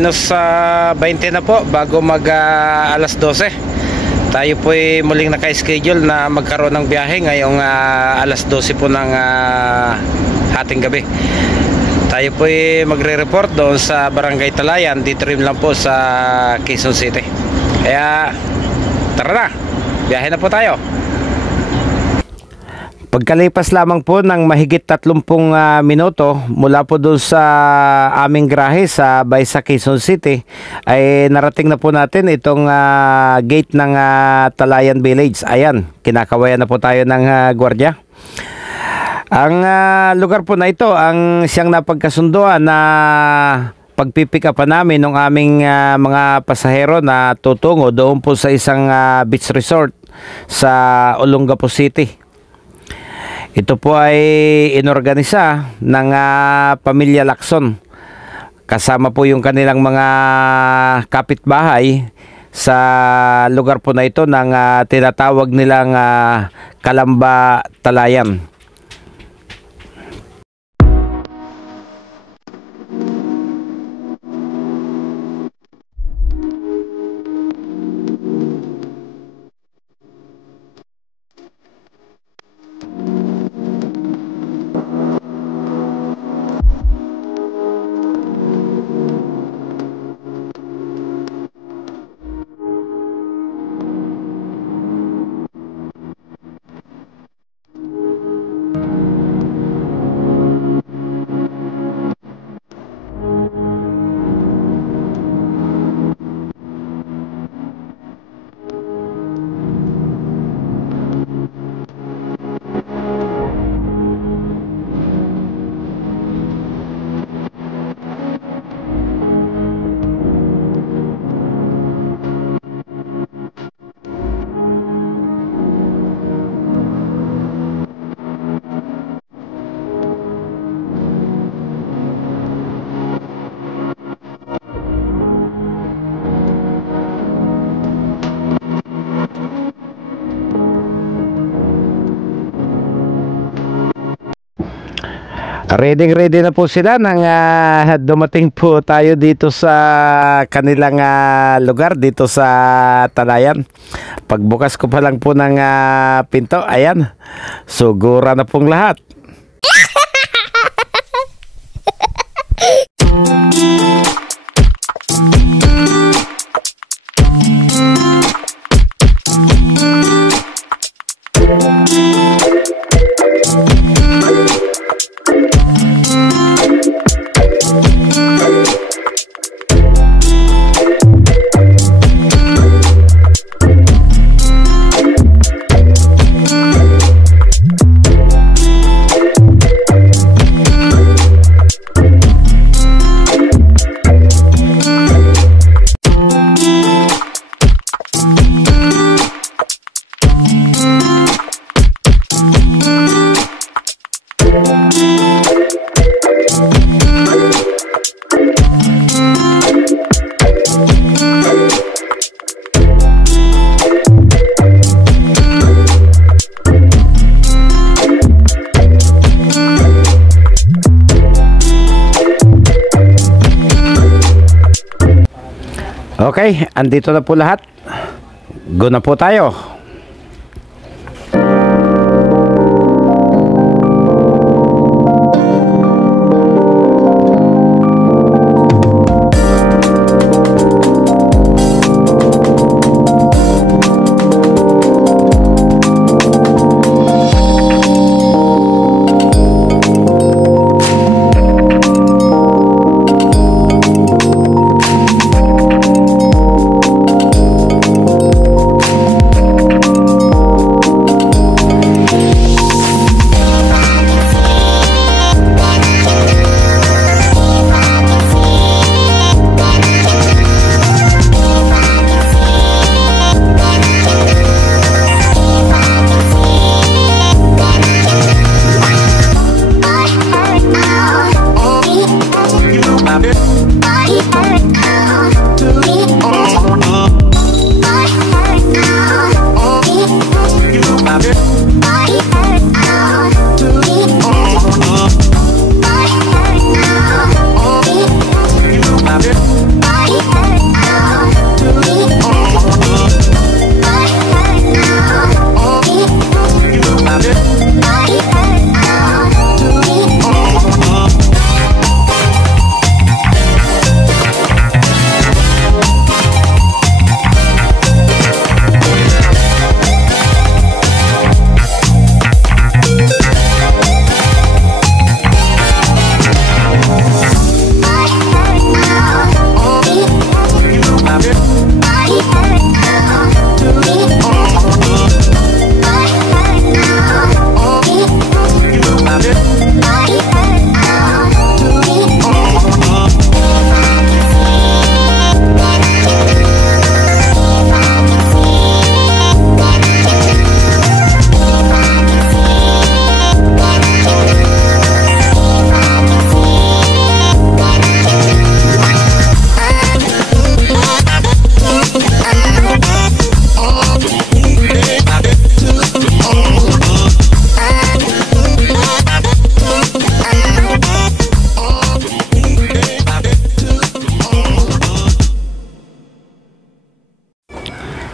minus 20 na po bago mag alas 12. Tayo po ay muling naka-schedule na magkaroon ng biyahe ngayong alas 12 po ng hating gabi. Tayo po ay magre-report doon sa Barangay Talayan, dito rin lang po sa Quezon City. Kaya tara na, biyahe na po tayo. Pagkalipas lamang po ng mahigit 30 minuto mula po doon sa aming garahe sa Baysa, Quezon City, ay narating na po natin itong gate ng Talayan Village. Ayan, kinakawayan na po tayo ng gwardiya. Ang lugar po na ito ang siyang napagkasunduan na pagpipick up namin ng aming mga pasahero na tutungo doon po sa isang beach resort sa Olongapo City. Ito po ay inorganisa ng Pamilya Lacson. Kasama po yung kanilang mga kapitbahay sa lugar po na ito ng tinatawag nilang Kalamba Talayan. Ready na po sila nang dumating po tayo dito sa kanilang lugar dito sa Talayan. Pagbukas ko pa lang po ng pinto, ayan, sugura na pong lahat. Okay, andito na po lahat. Go na po tayo.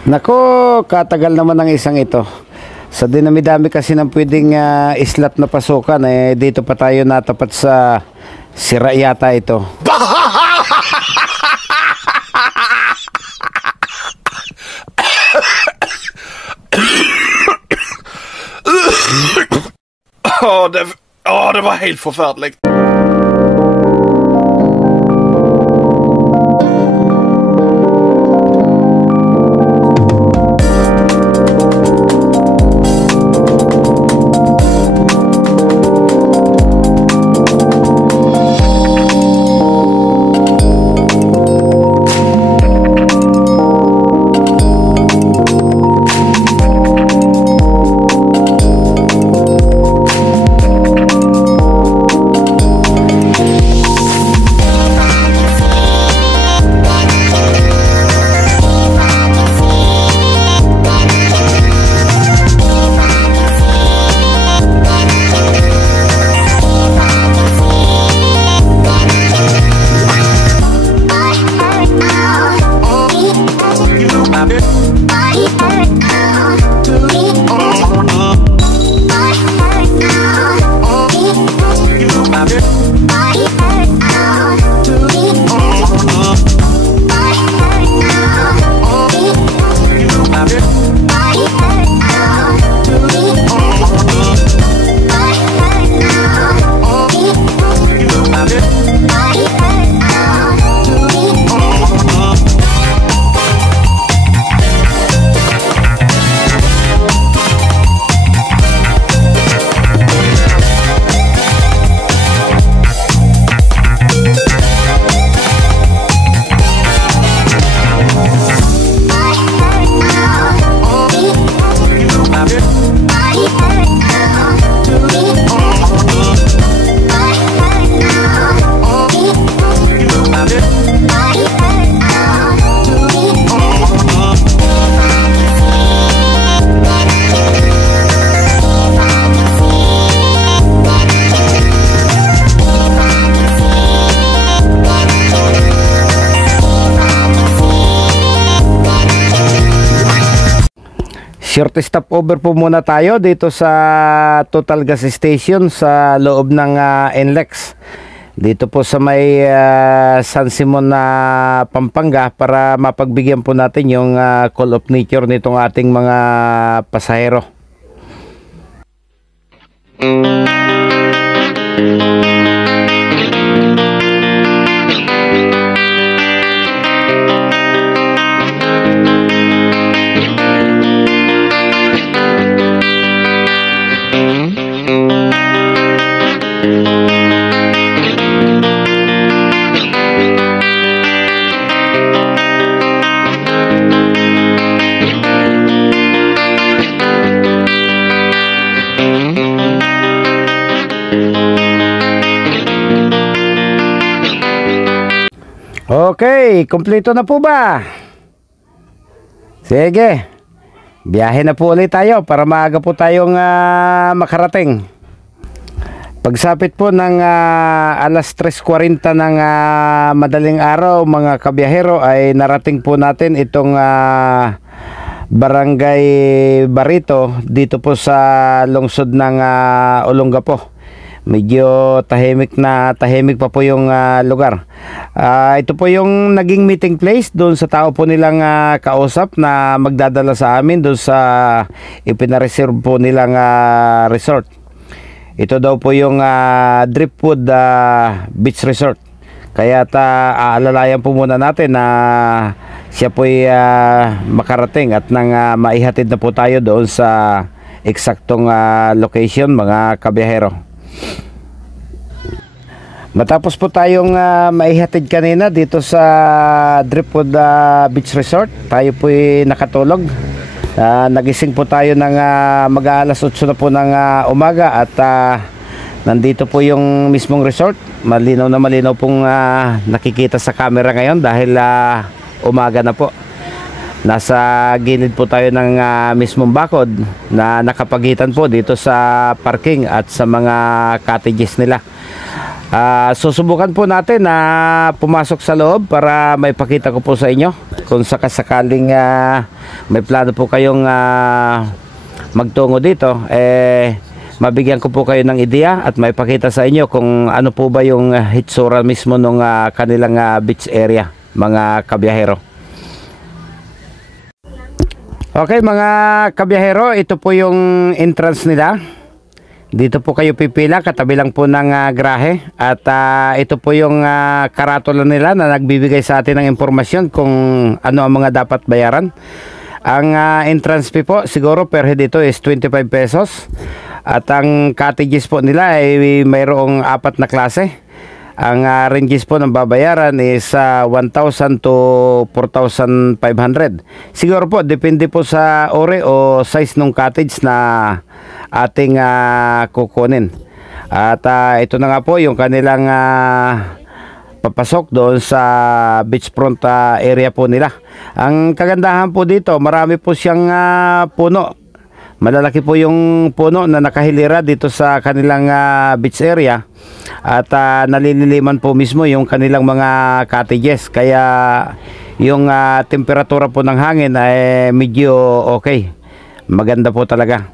Nako, katagal naman ang isang ito. Sa dinami-dami kasi ng pwedeng islat na pasukan, dito pa tayo natapat sa sira yata ito. Det var helt forferdelig. Short stopover po muna tayo dito sa Total Gas Station sa loob ng NLEX. Dito po sa may San Simon na Pampanga para mapagbigyan po natin yung call of nature nitong ating mga pasahero. Okay, kumpleto na po ba? Sige, biyahe na po ulit tayo para maaga po tayong makarating. Pagsapit po ng alas 3:40 ng madaling araw mga kabiyahero ay narating po natin itong Barangay Barito dito po sa lungsod ng Olongapo. Medyo tahimik pa po yung lugar. Ito po yung naging meeting place doon sa tao po nilang kausap na magdadala sa amin doon sa ipinareserve po nilang resort. Ito daw po yung Driftwood Beach Resort. Kaya aalalayan po muna natin na siya po ay makarating at nang maihatid na po tayo doon sa eksaktong location mga kabiyahero. Matapos po tayong maihatid kanina dito sa Driftwood Beach Resort, tayo po ay nakatulog. Nagising po tayo ng mag-aalas 8 na po ng umaga at nandito po yung mismong resort. Malinaw na malinaw pong nakikita sa camera ngayon dahil umaga na po. Nasa gilid po tayo ng mismong bakod na nakapagitan po dito sa parking at sa mga cottages nila. Susubukan po natin na pumasok sa loob para may pakita ko po sa inyo kung sakasakaling may plano po kayong magtungo dito, mabigyan ko po kayo ng ideya at may pakita sa inyo kung ano po ba yung hitsura mismo ng kanilang beach area, mga kabiyahero. Okay mga kabiyahero, ito po yung entrance nila. Dito po kayo pipila, katabi lang po ng grahe. At ito po yung karatula nila na nagbibigay sa atin ng impormasyon kung ano ang mga dapat bayaran. Ang entrance fee po, siguro per head dito is 25 pesos. At ang cottages po nila ay mayroong 4 na klase. Ang ranges po ng babayaran is 1,000 to 4,500. Siguro po, depende po sa ore o size ng cottage na ating kukunin. At ito na nga po yung kanilang papasok doon sa beachfront area po nila. Ang kagandahan po dito, marami po siyang puno. Malalaki po yung puno na nakahilira dito sa kanilang beach area. At nalililiman po mismo yung kanilang mga cottages. Kaya yung temperatura po ng hangin ay medyo okay. Maganda po talaga.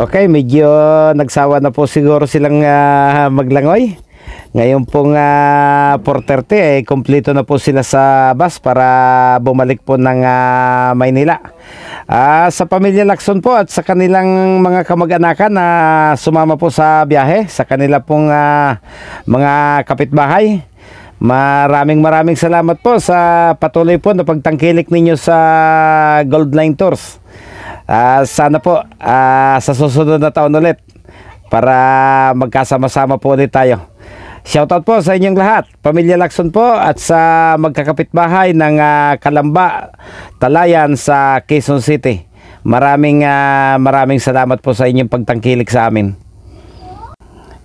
Okay, medyo nagsawa na po siguro silang maglangoy. Ngayon pong 4:30 kumpleto na po sila sa bus para bumalik po ng Maynila. Sa pamilya Lacson po at sa kanilang mga kamag-anakan na sumama po sa biyahe, sa kanila pong mga kapitbahay, maraming salamat po sa patuloy po na pagtangkilik ninyo sa Gold Line Tours. Sana po sa susunod na taon ulit para magkasama-sama po ulit tayo. Shoutout po sa inyong lahat, pamilya Lacson po, at sa magkakapitbahay ng Kalamba, Talayan sa Quezon City. Maraming salamat po sa inyong pagtangkilik sa amin.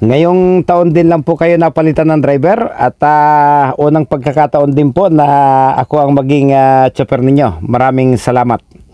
Ngayong taon din lang po kayo napalitan ng driver at unang pagkakataon din po na ako ang maging chopper ninyo. Maraming salamat.